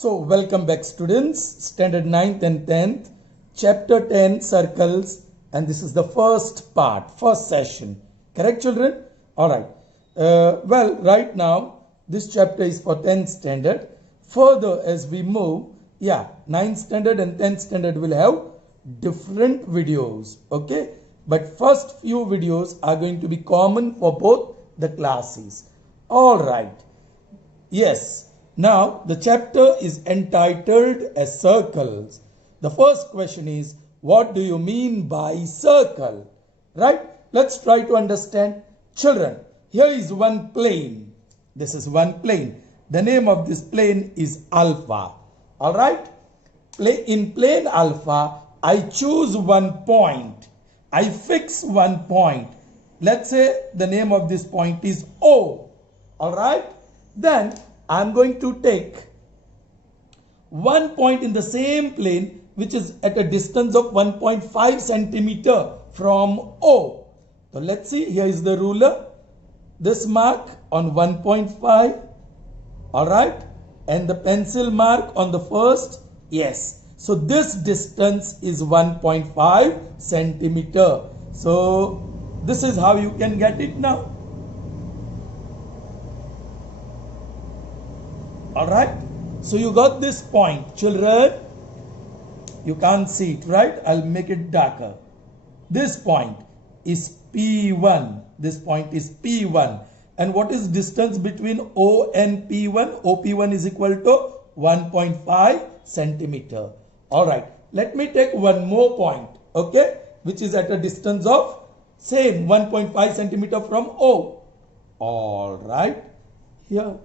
So, welcome back students, standard 9th and 10th, chapter 10 circles, and this is the first part, first session. Correct children? Alright. Well, right now, this chapter is for 10th standard. Further, as we move, 9th standard and 10th standard will have different videos, okay? But first few videos are going to be common for both the classes. Alright. Yes. Now, the chapter is entitled as circles. The first question is, what do you mean by circle? Right? Let's try to understand. Children, here is one plane. This is one plane. The name of this plane is alpha. Alright? In plane alpha, I choose one point. I fix one point. Let's say the name of this point is O. Alright? Then I'm going to take one point in the same plane which is at a distance of 1.5 centimeter from O. So let's see, here is the ruler. This mark on 1.5, alright, and the pencil mark on the first, yes. So this distance is 1.5 centimeter. So this is how you can get it now. Alright, so you got this point, children. You can't see it, right? I'll make it darker. This point is P1. This point is P1. And what is distance between O and P1? OP1 is equal to 1.5 centimeter. Alright, let me take one more point, okay? Which is at a distance of same 1.5 centimeter from O. Alright, here.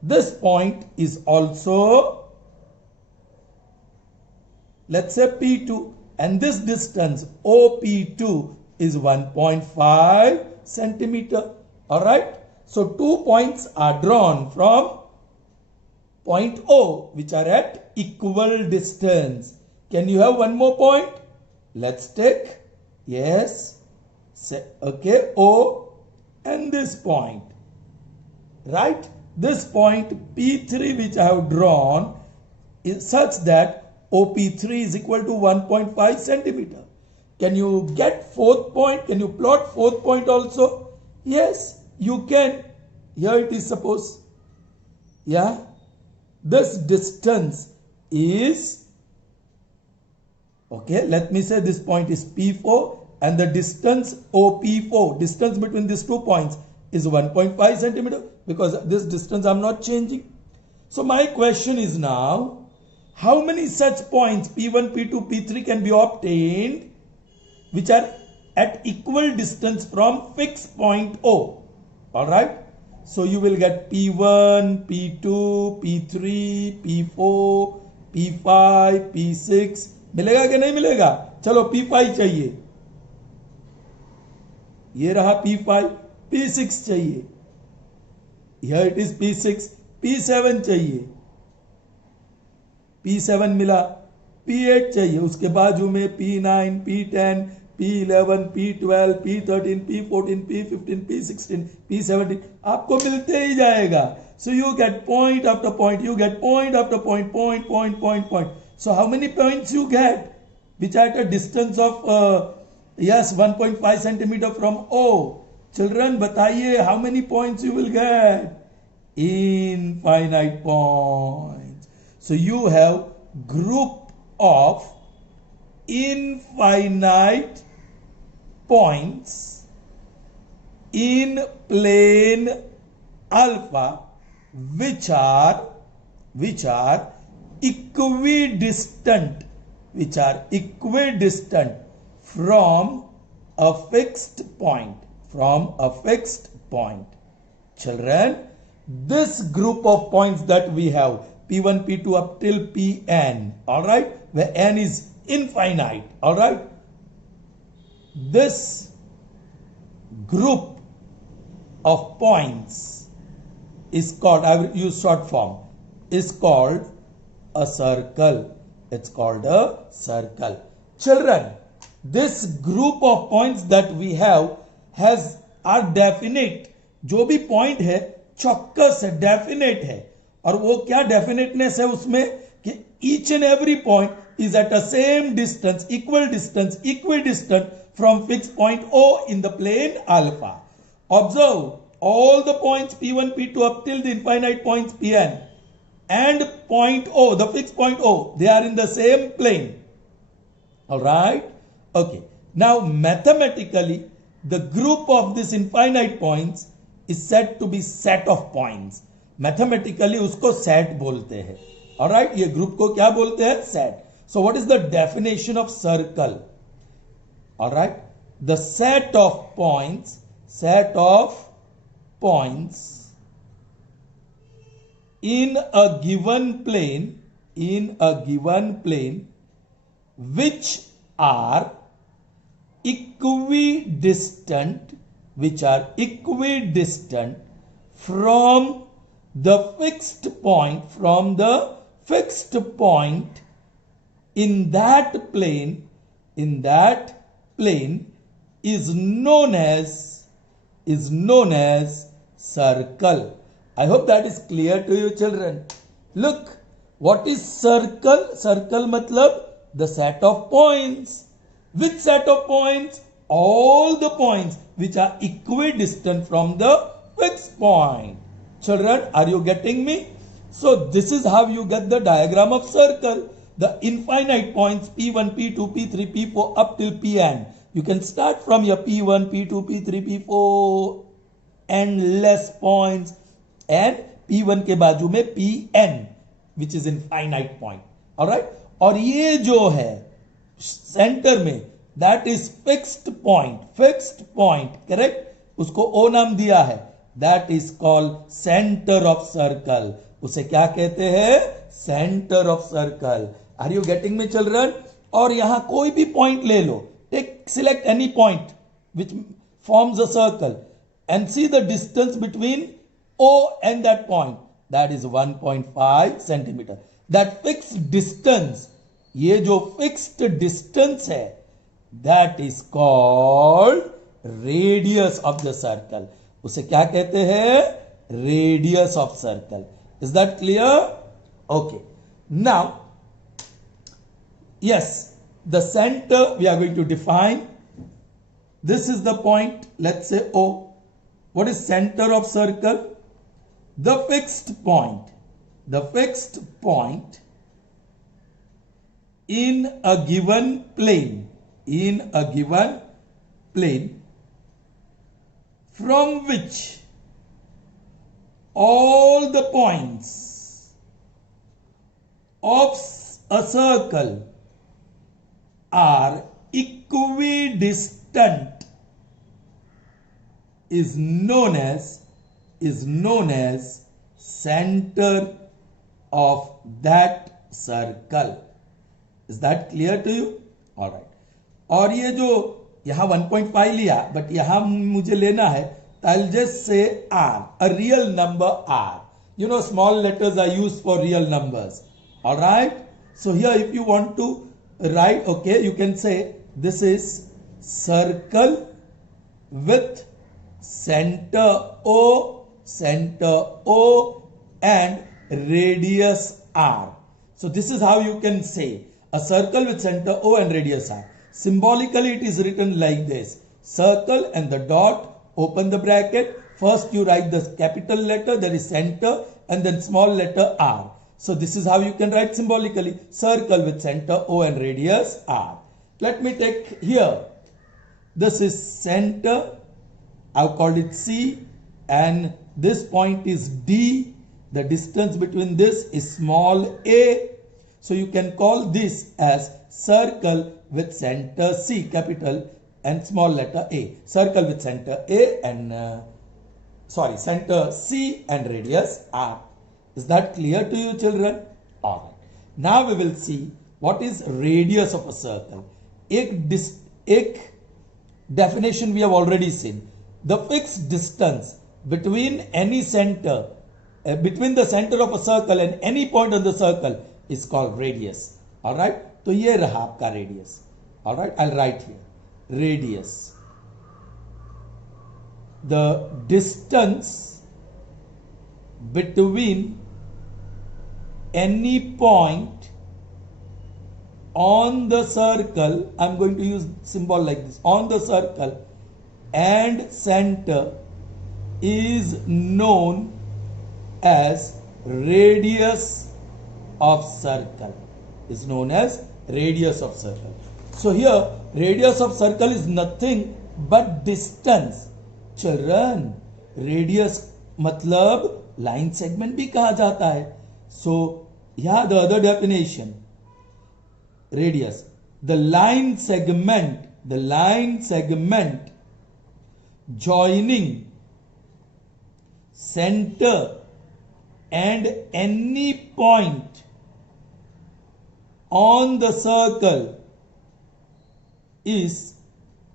This point is also, let's say P2, and this distance OP2 is 1.5 centimeter. Alright, so 2 points are drawn from point O, which are at equal distance. Can you have one more point? Let's take, yes, okay, O and this point, right? This point P3 which I have drawn is such that OP3 is equal to 1.5 centimeter. Can you get fourth point? Can you plot fourth point also? Yes, you can. Here it is, suppose. Yeah. This distance is, okay, let me say this point is P4 and the distance OP4, distance between these 2 points is 1.5 centimeter because this distance I'm not changing. So my question is now, how many such points P1, P2, P3 can be obtained which are at equal distance from fixed point O? Alright. So you will get P1, P2, P3, P4, P5, P6. मिलेगा कि नहीं मिलेगा? चलो P5 चाहिए. ये रहा P5. P6 चाहिए. Here it is P6. P7 चाहिए. P7 मिला. P8 चाहिए. उसके बाजू में P9, P10, P11, P12, P13, P14, P15, P16, P17. आपको मिलते ही जाएगा. So you get point after point. You get point after point. Point. So how many points you get? Which are at a distance of 1.5 centimeter from O. Children, बताइए, how many points you will get? Infinite points. So you have group of infinite points in plane alpha which are equidistant from a fixed point. Children, this group of points that we have, P1, P2 up till Pn, alright, where n is infinite, alright, this group of points is called, I will use short form, is called a circle. It's called a circle. Children, this group of points that we have are definite. जो भी point है चौक्कस है, definite है. और वो क्या definiteness है उसमें कि each and every point is at a same distance, equi distant from fix point O in the plane alpha. Observe all the points P1, P2 up till the infinite points Pn and point O, the fixed point O, they are in the same plane. All right. Okay. Now mathematically the group of this infinite points is said to be set of points. Mathematically उसको set बोलते हैं. All right. ये group को क्या बोलते हैं? Set. So what is the definition of circle? All right. The set of points in a given plane, which are equidistant from the fixed point in that plane is known as circle. I hope that is clear to you children. Look, what is circle? Circle matlab the set of points. Which set of points? All the points which are equidistant from the fixed point. Children, are you getting me? So this is how you get the diagram of circle. The infinite points P1, P2, P3, P4 up till Pn. You can start from your P1, P2, P3, P4, endless points, and P1 के बाजू में Pn, which is infinite point. Alright? और ये जो है centre में, that is fixed point, correct? उसको O नाम दिया है. That is called center of circle. उसे क्या कहते हैं? Center of circle. Are you getting me children? और यहां कोई भी पॉइंट ले लो. Select any point which forms a circle and see the distance between O and that point. That is 1.5 centimeter. That fixed distance, ये जो fixed distance है, that is called radius of the circle. उसे क्या कहते हैं? Radius of circle. Is that clear? Okay. Now, yes, the center we are going to define. This is the point, let's say O. What is center of circle? The fixed point in a given plane, from which all the points of a circle are equidistant is known as center of that circle. Is that clear to you? All right. और ये जो यहां 1.5 लिया, but यहां मुझे लेना है, I'll just say R, a real number R. You know, small letters are used for real numbers. All right. So here, if you want to write, okay, you can say this is circle with center O and radius R. So this is how you can say a circle with center O and radius R. Symbolically it is written like this: circle and the dot, open the bracket, first you write the capital letter, that is center, and then small letter R. So this is how you can write symbolically: circle with center O and radius R. Let me take here, this is center, I've called it C, and this point is D. The distance between this is small a. So you can call this as circle with center C, capital, and small letter A. Circle with center A and center C and radius R. Is that clear to you children? Alright. Now we will see what is radius of a circle. एक definition we have already seen. The fixed distance between any center, between the center of a circle and any point on the circle is called radius. Alright. तो ये रहा आपका radius. Alright. I'll write here. Radius. The distance between any point on the circle, I'm going to use symbol like this, on the circle and center is known as radius of circle, is known as radius of circle. So here radius of circle is nothing but distance. Children, radius मतलब line segment भी कहा जाता है. So here the other definition, radius, the line segment joining center and any point on the circle is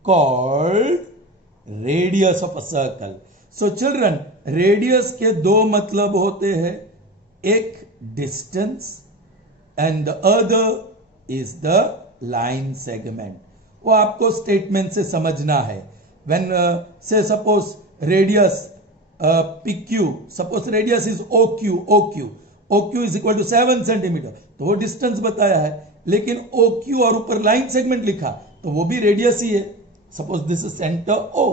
called radius of a circle. So children, radius के दो मतलब होते हैं, एक distance and the other is the line segment. वो आपको statement से समझना है. When say suppose radius PQ, suppose radius is OQ is equal to 7 centimetre, तो वो डिस्टेंस बताया है, लेकिन OQ और ऊपर लाइन सेगमेंट लिखा तो वो भी रेडियस ही है. Suppose this is centre O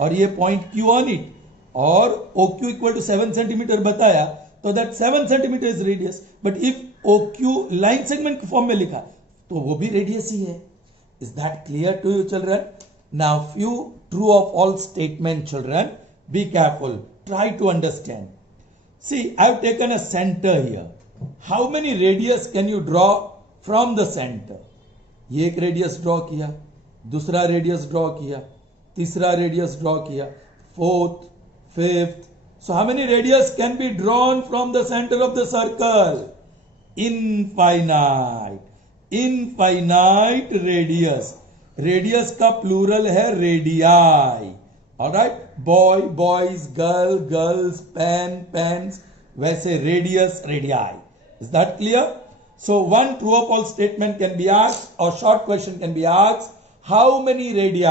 और ये पॉइंट Q ऑन इट और OQ इक्वल टू 7 सेंटीमीटर बताया, तो that 7 centimetre is radius. But if OQ line segment form में लिखा तो वो भी रेडियस ही है. Is that clear to you children? Now few true of all statement children. Be careful, try to understand. See, I have taken a center here. How many radius can you draw from the center? ये एक radius draw किया, दूसरा radius draw किया, तीसरा radius draw किया, fourth, fifth. So how many radius can be drawn from the center of the circle? Infinite. Infinite radius. Radius का plural है radii. Alright, boy, boys, girl, girls, pen, pens, वैसे radius, radii. Is that clear? So one true or false statement can be asked, or short question can be asked, how many radii,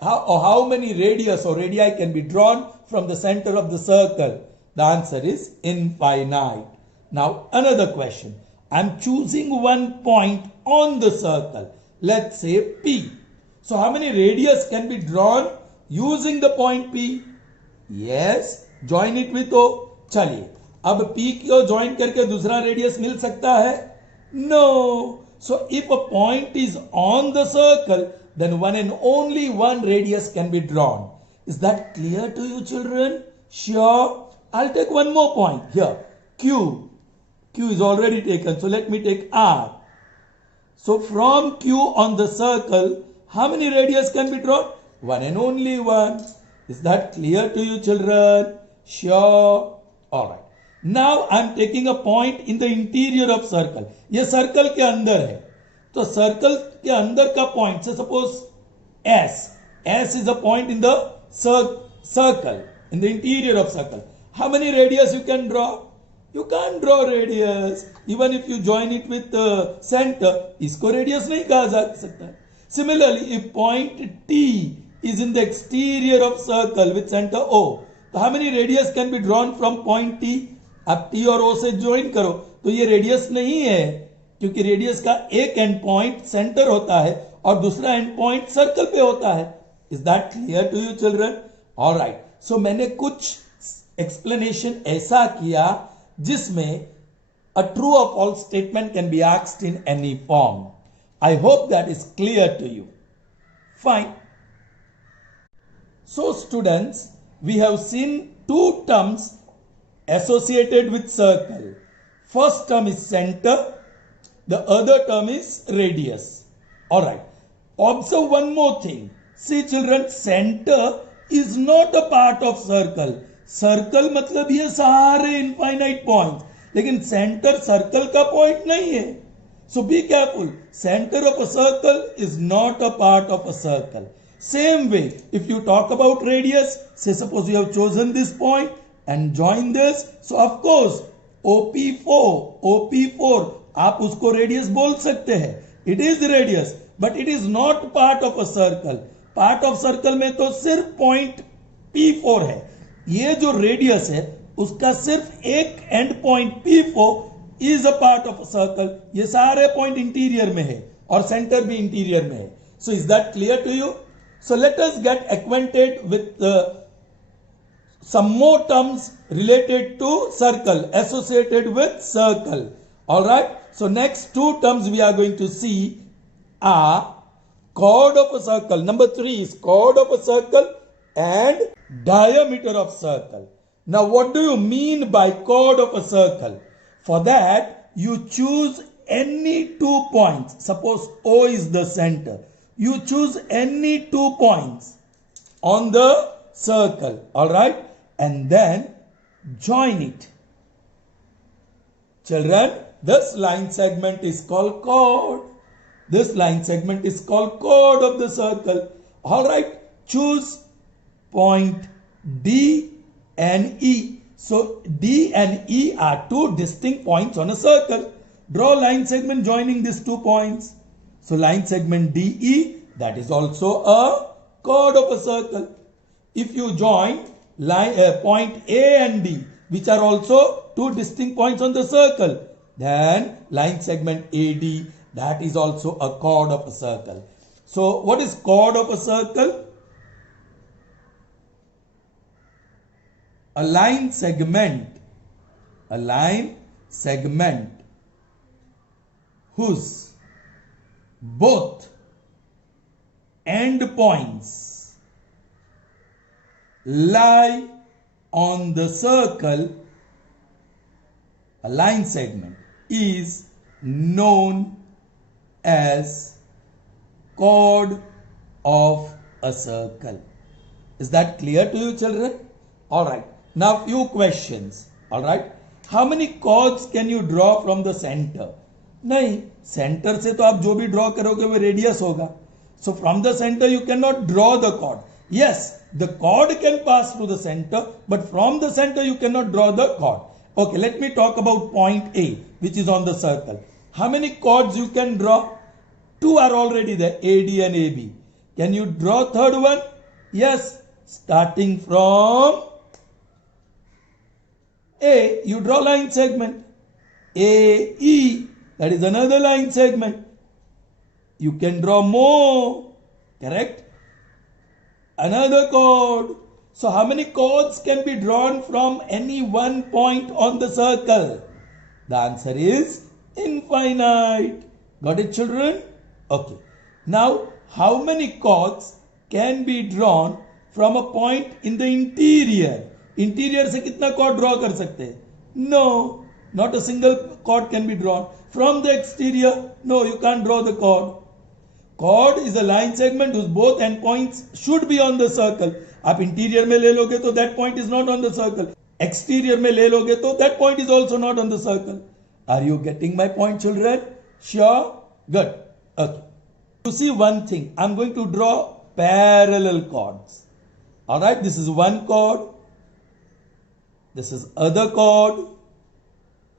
how many radius or radii can be drawn from the center of the circle? The answer is infinite. Now another question. I'm choosing one point on the circle. Let's say P. So how many radius can be drawn using the point P? Yes, join it with O. चलिए, अब P को join करके दूसरा radius मिल सकता है? No. So if a point is on the circle, then one and only one radius can be drawn. Is that clear to you children? Sure. I'll take one more point here. Q. Q is already taken, so let me take R. So from Q on the circle, how many radius can be drawn? One and only one. Is that clear to you children? Sure. Alright. Now I am taking a point in the interior of circle. ये circle के अंदर है, तो circle के अंदर का point से suppose S. S is a point in the circle, in the interior of circle. How many radius you can draw? You can't draw radius. Even if you join it with center, इसको radius नहीं कहा जा सकता. Similarly, if point T is in the exterior of circle with center O, तो how many radius can be drawn from point T? अब T और O से join करो तो ये रेडियस नहीं है, क्योंकि रेडियस का एक एंड पॉइंट सेंटर होता है और दूसरा एंड पॉइंट सर्कल पे होता है. Is that clear to you children? Alright. So मैंने कुछ एक्सप्लेनेशन ऐसा किया जिसमें अ ट्रू और false statement can be asked in any form. I hope that is clear to you. Fine. So students, we have seen two terms associated with circle. First term is center, the other term is radius. Alright, observe one more thing. See children, center is not a part of circle. Circle मतलब ये सारे infinite points, लेकिन center circle का point नहीं है. So be careful. Center of a circle is not a part of a circle. Same way, if you talk about radius, say suppose you have chosen this point and join this, so of course OP4 आप उसको radius बोल सकते हैं. It is radius, but it is not part of a circle. Part of circle में तो सिर्फ point P4 है. ये जो radius है उसका सिर्फ एक end point P4 is a part of a circle. ये सारे पॉइंट इंटीरियर में है और सेंटर भी इंटीरियर में है. So is that clear to you? So let us get acquainted with some more terms related to circle, associated with circle. All right. So next two terms we are going to see are chord of a circle. Number 3 is chord of a circle and diameter of circle. Now what do you mean by chord of a circle? For that you choose any 2 points. Suppose O is the center. You choose any 2 points on the circle. All right. And then join it. Children, this line segment is called chord. This line segment is called chord of the circle. All right. Choose point D and E. So D and E are 2 distinct points on a circle. Draw line segment joining these 2 points. So line segment DE, that is also a chord of a circle. If you join point A and D, which are also 2 distinct points on the circle, then line segment AD, that is also a chord of a circle. So what is chord of a circle? A line segment whose both end points lie on the circle. A line segment is known as chord of a circle. Is that clear to you, children? All right. Now few questions. All right. How many chords can you draw from the center? नहीं, centre से तो आप जो भी draw करोगे वो radius होगा. So from the center you cannot draw the chord. Yes, the chord can pass through the center, but from the center you cannot draw the chord. Okay, let me talk about point A, which is on the circle. How many chords you can draw? 2 are already there, AD and AB. Can you draw third one? Yes, starting from A, you draw line segment. AE, that is another line segment. You can draw more, correct? Another chord. So how many chords can be drawn from any one point on the circle? The answer is infinite. Got it, children? Okay. Now, how many chords can be drawn from a point in the interior? Interior से कितना chord draw कर सकते हैं? No, not a single chord can be drawn. From the exterior, no, you can't draw the chord. Chord is a line segment whose both endpoints should be on the circle. आप interior में ले लोगे तो that point is not on the circle. Exterior में ले लोगे तो that point is also not on the circle. Are you getting my point, children? Sure? Good. Okay. To see one thing, I'm going to draw parallel chords. All right. This is one chord. This is other chord.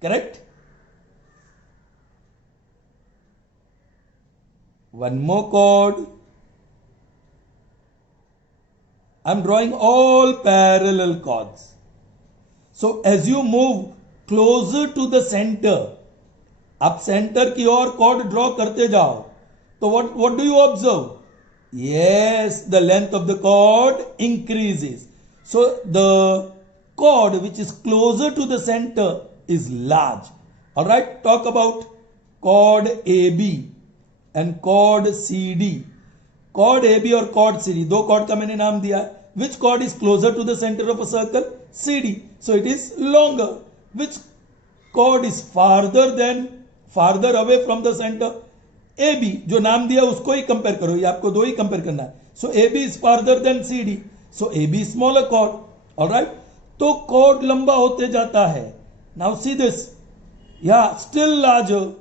Correct? One more chord. I'm drawing all parallel chords. So as you move closer to the center, आप centre की ओर chord draw करते जाओ, तो what do you observe? Yes, the length of the chord increases. So the chord which is closer to the center is large. All right, talk about chord AB and chord CD. Chord AB और chord CD, दो chord का मैंने नाम दिया. Which chord is closer to the center of a circle? CD. So it is longer. Which chord is farther away from the center? AB. जो नाम दिया उसको ही कंपेयर करो, ये आपको दो ही कंपेयर करना है. So AB is farther than CD. So AB is smaller chord. All right. तो chord लंबा होते जाता है. Now see this. Yeah, still larger.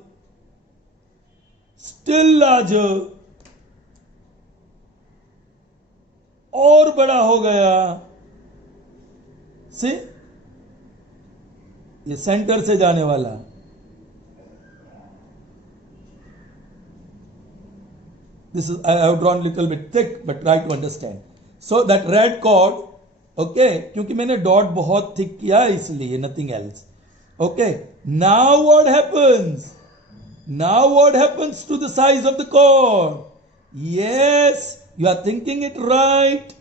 Still larger. और बड़ा हो गया. सी ये सेंटर से जाने वाला. This is I have drawn little bit thick, but try to understand. So that red chord, okay, क्योंकि मैंने डॉट बहुत थिक किया इसलिए, nothing else. Okay, now what happens? Now what happens to the size of the chord? Yes, you are thinking it right.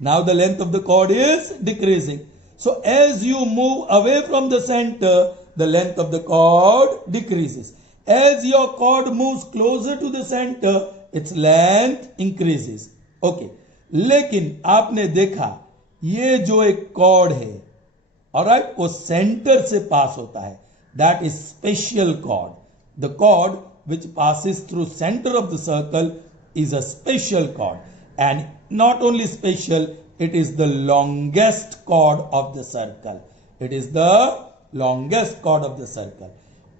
Now the length of the chord is decreasing. So as you move away from the center, the length of the chord decreases. As your chord moves closer to the center, its length increases. Okay, लेकिन आपने देखा ये जो एक chord है, alright, वो center से pass होता है. That is special chord. The chord which passes through center of the circle is a special chord, and not only special, it is the longest chord of the circle. It is the longest chord of the circle.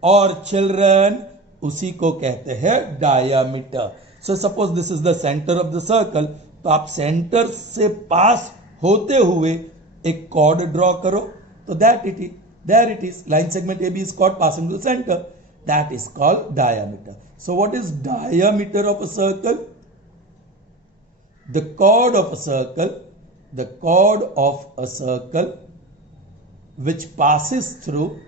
और children, उसी को कहते हैं diameter. So suppose this is the center of the circle, तो आप center से pass होते हुए एक chord draw करो, तो there it is. Line segment AB is chord passing to the center. That is called diameter. So what is diameter of a circle? The chord of a circle which passes through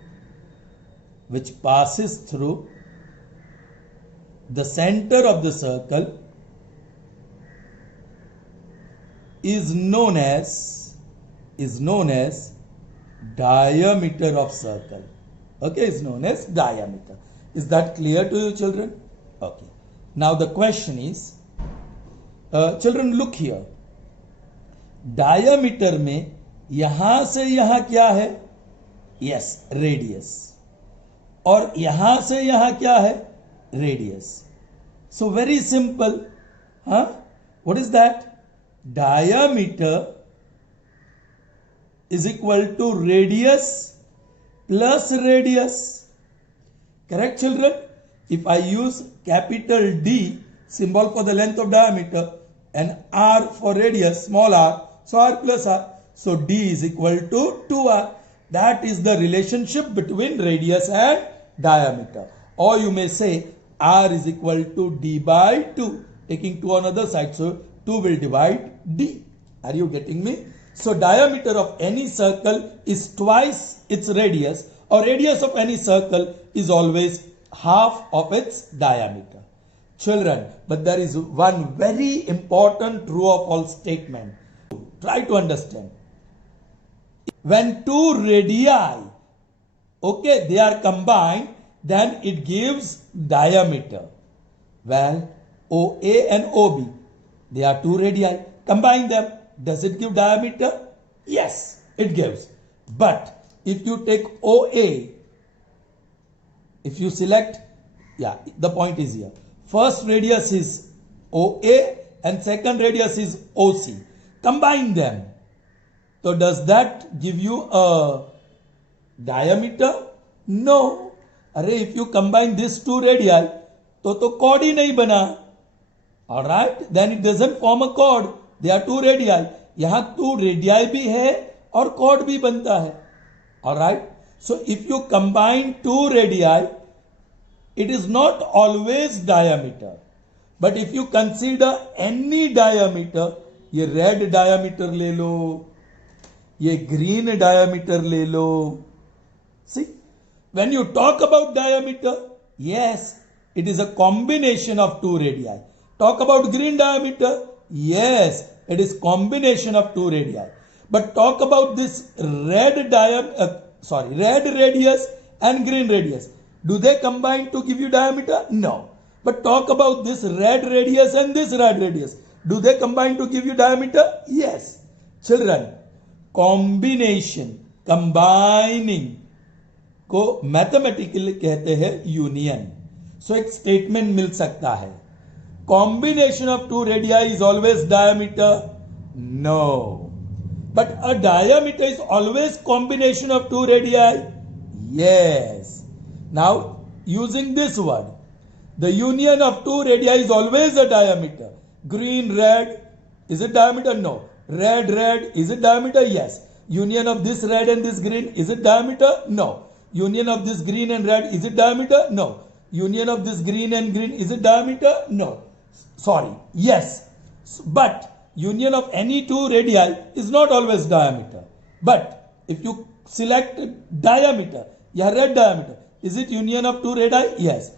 the center of the circle is known as diameter of circle. Okay, is known as diameter. Is that clear to you, children? Okay. Now the question is, children, look here. Diameter में यहां से यहां क्या है? Yes, radius. और यहां से यहां क्या है? Radius. So very simple. Huh? What is that? Diameter is equal to radius plus radius. Correct, children? If I use capital D, symbol for the length of diameter, and R for radius, small r, so R plus R. So D is equal to 2R. That is the relationship between radius and diameter. Or you may say R is equal to D by 2, taking 2 on other side. So 2 will divide D. Are you getting me? So diameter of any circle is twice its radius, or radius of any circle is always half of its diameter. Children, but there is one very important true or false statement. Try to understand. When two radii, okay, they are combined, then it gives diameter. Well, OA and OB, they are two radii. Combine them. Does it give diameter? Yes, it gives. But if you take OA, if you select, the point is here. First radius is OA and second radius is OC. Combine them. So does that give you a diameter? No. If you combine these two radii, तो chord ही नहीं बना. Alright, then it doesn't form a chord. They are two radii. यहाँ two radii भी है और chord भी बनता है. Alright, so if you combine two radii, it is not always diameter. But if you consider any diameter, ये red diameter ले लो, ये green diameter ले लो. See, when you talk about diameter, yes, it is a combination of two radii. Talk about green diameter, yes, it is combination of two radii. But talk about this red radius and green radius. Do they combine to give you diameter? No. But talk about this red radius and this red radius. Do they combine to give you diameter? Yes. Children, combination, combining को mathematically कहते हैं union. सो एक statement मिल सकता है, combination of two radii is always diameter? No. But a diameter is always combination of two radii? Yes. Now, using this word, the union of two radii is always a diameter. Green, red, is it diameter? No. Red, is it diameter? Yes. Union of this red and this green, is it diameter? No. Union of this green and red, is it diameter? No. Union of this green and green, is it diameter? No. Sorry. Yes. But union of any two radii is not always diameter. But if you select diameter, Yeah, red diameter. Is it union of two radii? Yes.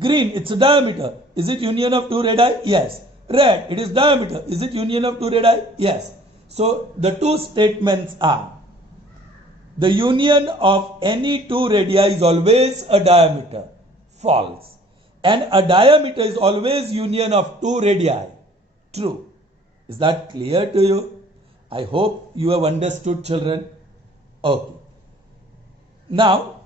Green, its diameter. Is it union of two radii? Yes. Red, it is diameter. Is it union of two radii? Yes. So the two statements are: the union of any two radii is always a diameter. False. And a diameter is always union of two radii. True. Is that clear to you? I hope you have understood, children. Okay. Now,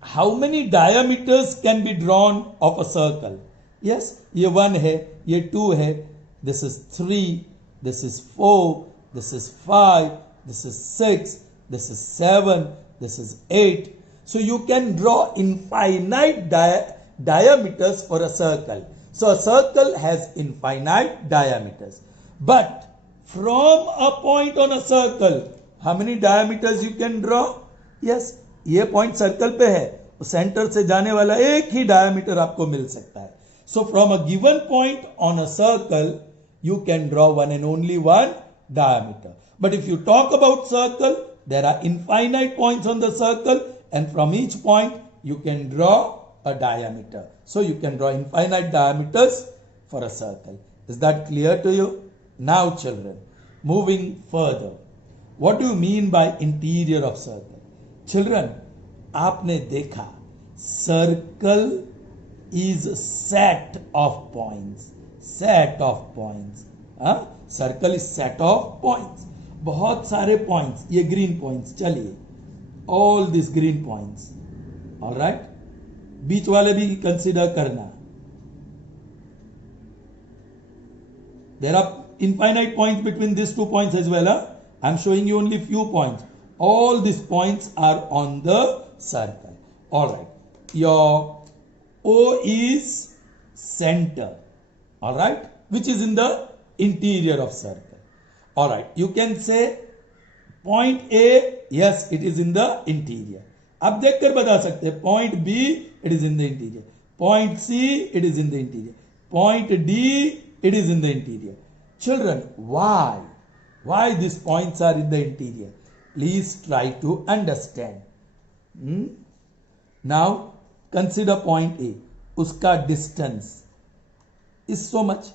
how many diameters can be drawn of a circle? Yes, ये 1 है, ये 2 है, this is 3, this is 4, this is 5, this is 6, this is 7, this is 8. So you can draw infinite diameters for a circle. So a circle has infinite diameters. But from a point on a circle, how many diameters you can draw? Yes, ये point circle पे है, centre से जाने वाला एक ही diameter आपको मिल सकता है. So from a given point on a circle you can draw one and only one diameter. But if you talk about circle, there are infinite points on the circle, and from each point you can draw a diameter. So you can draw infinite diameters for a circle. Is that clear to you? Now children, moving further, what do you mean by interior of circle? Children, आपने देखा circle is set of points. Set of points. Circle is set of points. बहुत सारे points. ये green points. चलिए, all these green points. All right. बीच वाले भी consider करना. There are infinite points between these two points as well. I'm showing you only few points. All these points are on the circle. All right. Your O is center. All right. Which is in the interior of circle. All right. You can say point A, yes, it is in the interior. आप देख कर बता सकते हैं. Point B, it is in the interior. Point C, it is in the interior. Point D, it is in the interior. Children, why? Why these points are in the interior? Please try to understand. Now, consider point A. उसका distance is so much.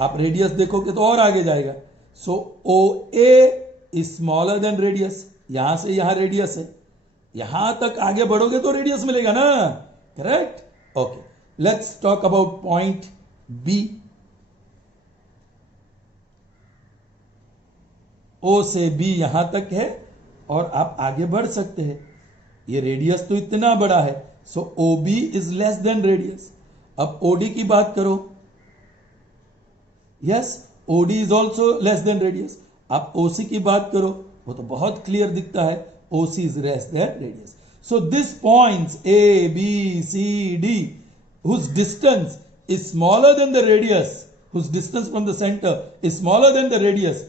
आप radius देखोगे तो और आगे जाएगा. So, OA is smaller than radius. यहां से यहां radius है. यहां तक आगे बढ़ोगे तो radius मिलेगा ना. Correct? Okay. Let's talk about point B. O से B यहां तक है और आप आगे बढ़ सकते हैं. ये रेडियस तो इतना बड़ा है. सो OB is less than radius. अब OD की बात करो. Yes, OD is also less than radius. आप OC की बात करो, वो तो बहुत क्लियर दिखता है. OC is less than radius. So this points A, B, C, D, whose distance is smaller than the radius, whose distance from the center is smaller than the radius.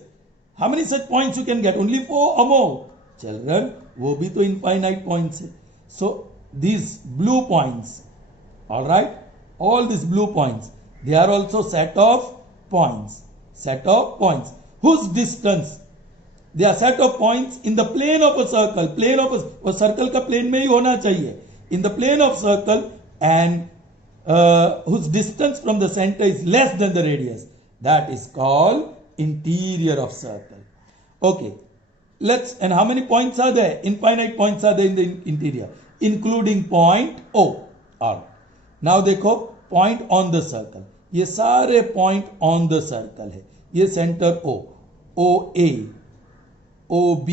How many such points you can get? Only 4 or more. Children, वो भी तो infinite points है. So these blue points, all right, all these blue points, they are also set of points. Set of points. Whose distance? They are set of points in the plane of a circle. Plane of a circle का plane में ही होना चाहिए. In the plane of circle, and whose distance from the center is less than the radius. That is called interior of circle. Okay, and how many points are there? Infinite points are there in the interior, including point O. All right. Now देखो point on the circle. ये सारे point on the circle है. ये center O, OA, OB,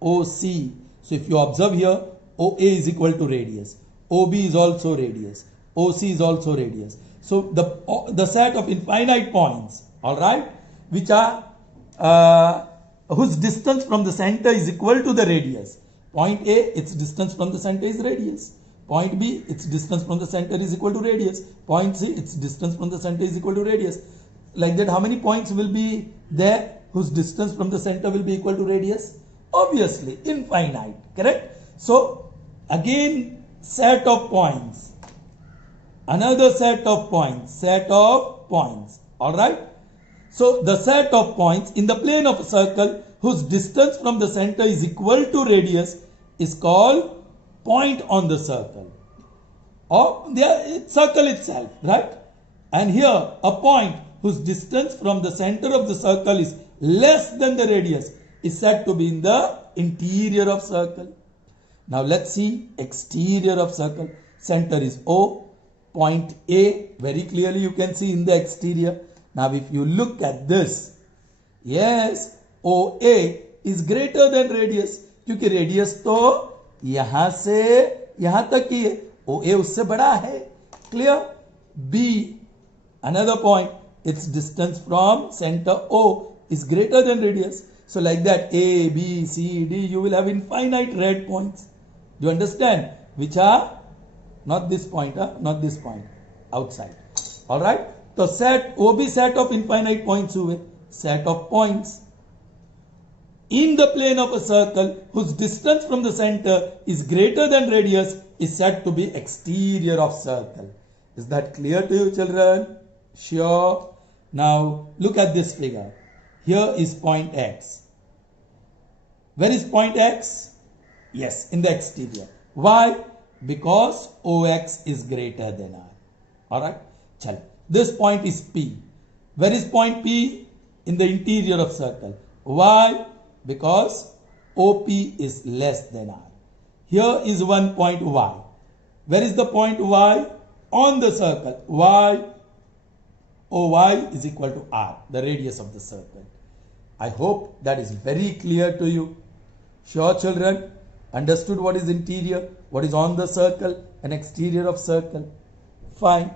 OC. So if you observe here, OA is equal to radius. OB is also radius. OC is also radius. So the set of infinite points, all right, which are whose distance from the center is equal to the radius. Point A, its distance from the center is radius. Point B, its distance from the center is equal to radius. Point C, its distance from the center is equal to radius. Like that, how many points will be there whose distance from the center will be equal to radius? Obviously, infinite, correct? So, again, set of points. Another set of points, all right? So the set of points in the plane of a circle whose distance from the center is equal to radius is called point on the circle, or the circle itself, right? And here a point whose distance from the center of the circle is less than the radius is said to be in the interior of circle. Now let's see exterior of circle. Center is O, point A, very clearly you can see in the exterior. Now if you look at this, yes, OA is greater than radius, क्योंकि radius तो यहाँ से यहाँ तक ही है, OA उससे बड़ा है. Clear? B, another point, its distance from center O is greater than radius. So like that, A, B, C, D, you will have infinite red points. Do you understand? Which are not this point, not this point, outside. All right. So set OB set of infinite points हुए, set of points in the plane of a circle whose distance from the center is greater than radius is said to be exterior of circle. Is that clear to you, children? Sure. Now look at this figure. Here is point X. Where is point X? Yes, in the exterior. Why? Because OX is greater than R. Alright? Chalo. This point is P. Where is point P? In the interior of circle. Why? Because OP is less than R. Here is one point Y. Where is the point Y? On the circle. Y. OY is equal to R, the radius of the circle. I hope that is very clear to you. Sure, children? Understood what is interior, what is on the circle, and exterior of circle? Fine.